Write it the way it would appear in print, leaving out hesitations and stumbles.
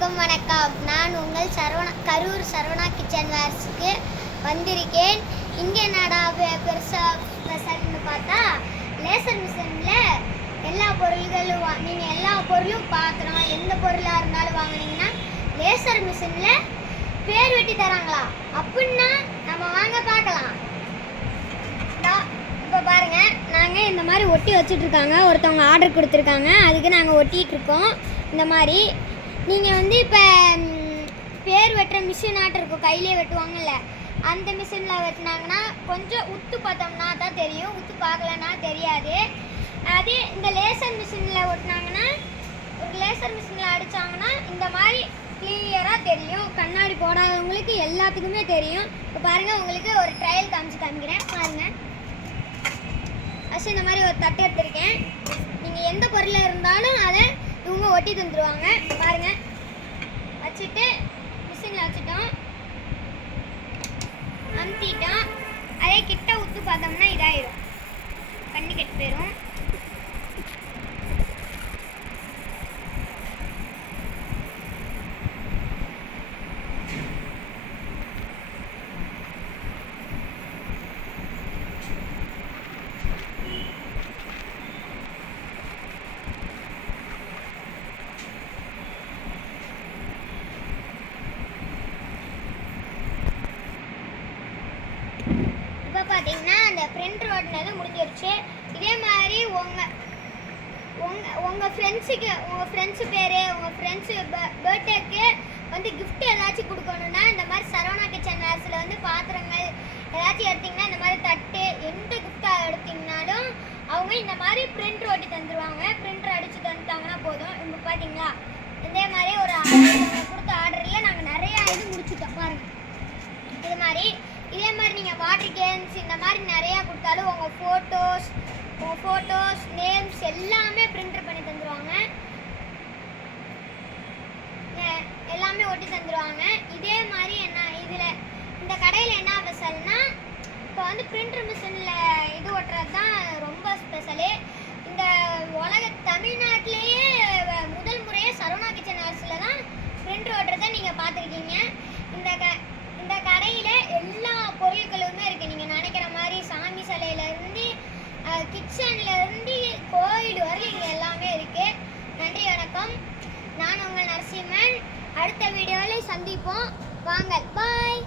அனைவருக்கும் வணக்கம். நான் உங்கள் கரூர் சரவணா கிச்சன் வேர்ஸ்க்கு வந்திருக்கேன். இங்கே என்னடா பெருசாக ஸ்பெஷல்னு பார்த்தா, லேசர் மிஷினில் எல்லா பொருள்களும் நீங்கள் எல்லா பொருளும் பார்க்குறோம். எந்த பொருளாக இருந்தாலும் வாங்கினீங்கன்னா லேசர் மிஷினில் பேர் வெட்டி தராங்களா அப்படின்னா நம்ம வாங்க பார்க்கலாம். இப்போ பாருங்கள், நாங்கள் இந்த மாதிரி ஒட்டி வச்சுட்ருக்காங்க. ஒருத்தவங்க ஆர்டர் கொடுத்துருக்காங்க, அதுக்கு நாங்கள் ஒட்டிகிட்ருக்கோம். இந்த மாதிரி நீங்கள் இப்போ பேர் வெட்டுற மிஷின் ஆட்டம் இருக்கும், கையிலே வெட்டுவாங்கல்ல, அந்த மிஷினில் வெட்டினாங்கன்னா கொஞ்சம் உத்து பார்த்தோம்னா தான் தெரியும், உத்து பார்க்கலன்னா தெரியாது. அதே இந்த லேசர் மிஷினில் ஒட்டினாங்கன்னா, ஒரு லேசர் மிஷினில் அடித்தாங்கன்னா இந்த மாதிரி கிளியராக தெரியும். கண்ணாடி போடாதவங்களுக்கு எல்லாத்துக்குமே தெரியும். இப்போ பாருங்கள், உங்களுக்கு ஒரு ட்ரையல் காமிக்கிறேன் பாருங்கள். ஃபஸ்ட்டு இந்த மாதிரி ஒரு தட்டு எடுத்துருக்கேன். நீங்கள் எந்த பொருளில் இருந்தாலும் அதை இவங்க ஒட்டி தந்துடுவாங்க. பாருங்கள், வச்சுட்டு மிஷினில் வச்சுட்டோம், அமுத்திட்டோம். அதே கிட்ட ஊற்று பார்த்தோம்னா இதாயிரும், கண்ணி கெட்டு போயிடும். இப்போ பார்த்தீங்கன்னா அந்த பிரிண்டர் ஓட்டினது முடிஞ்சிருச்சு. இதே மாதிரி உங்கள் ஃப்ரெண்ட்ஸு பேர், உங்கள் ஃப்ரெண்ட்ஸு பர்த்டேக்கு கிஃப்ட் ஏதாச்சும் கொடுக்கணுன்னா இந்த மாதிரி சரவணா கிச்சன் வேர்ஸில் பாத்திரங்கள் ஏதாச்சும் எடுத்திங்கன்னா, இந்த மாதிரி தட்டு எந்த கிஃப்டாக எடுத்திங்கனாலும் அவங்க இந்த மாதிரி பிரிண்டர் ஓட்டி தந்துடுவாங்க. பிரிண்டர் அடித்து தந்துட்டாங்கன்னா போதும். இப்போ பார்த்தீங்களா, இதே மாதிரி ஒரு கொடுத்த ஆர்டரில் நாங்கள் நிறையா இது முடிச்சுட்டோம் பாருங்கள். இதே மாதிரி நீங்கள் வாட்டர் கேன்ஸ் இந்த மாதிரி நிறையா கொடுத்தாலும் உங்கள் ஃபோட்டோஸ் நேம்ஸ் எல்லாமே பிரிண்டர் பண்ணி தந்துடுவாங்க, எல்லாமே ஒட்டி தந்துடுவாங்க. இதே மாதிரி இந்த கடையில் என்ன ஸ்பெஷல்னா, இப்போ பிரிண்டர் மிஷினில் இது ஒட்டுறது தான் ரொம்ப ஸ்பெஷலு. இந்த தமிழ்நாட்டிலேயே முதல் முறையே சரவணா கிச்சன் வேர்ஸில் தான் பிரிண்டர் ஓட்டுறதை நீங்கள் பார்த்துருக்கீங்க. இந்த கடையில் எல்லா பொருட்களுமே இருக்குது. நீங்கள் நினைக்கிற மாதிரி சாமி சிலையிலேருந்து கிச்சன்லேருந்து கோயில் வரை இங்கே எல்லாமே இருக்குது. நன்றி, வணக்கம். நான் உங்கள் நரசிம்மன். அடுத்த வீடியோவில் சந்திப்போம். வாங்க, பாய்.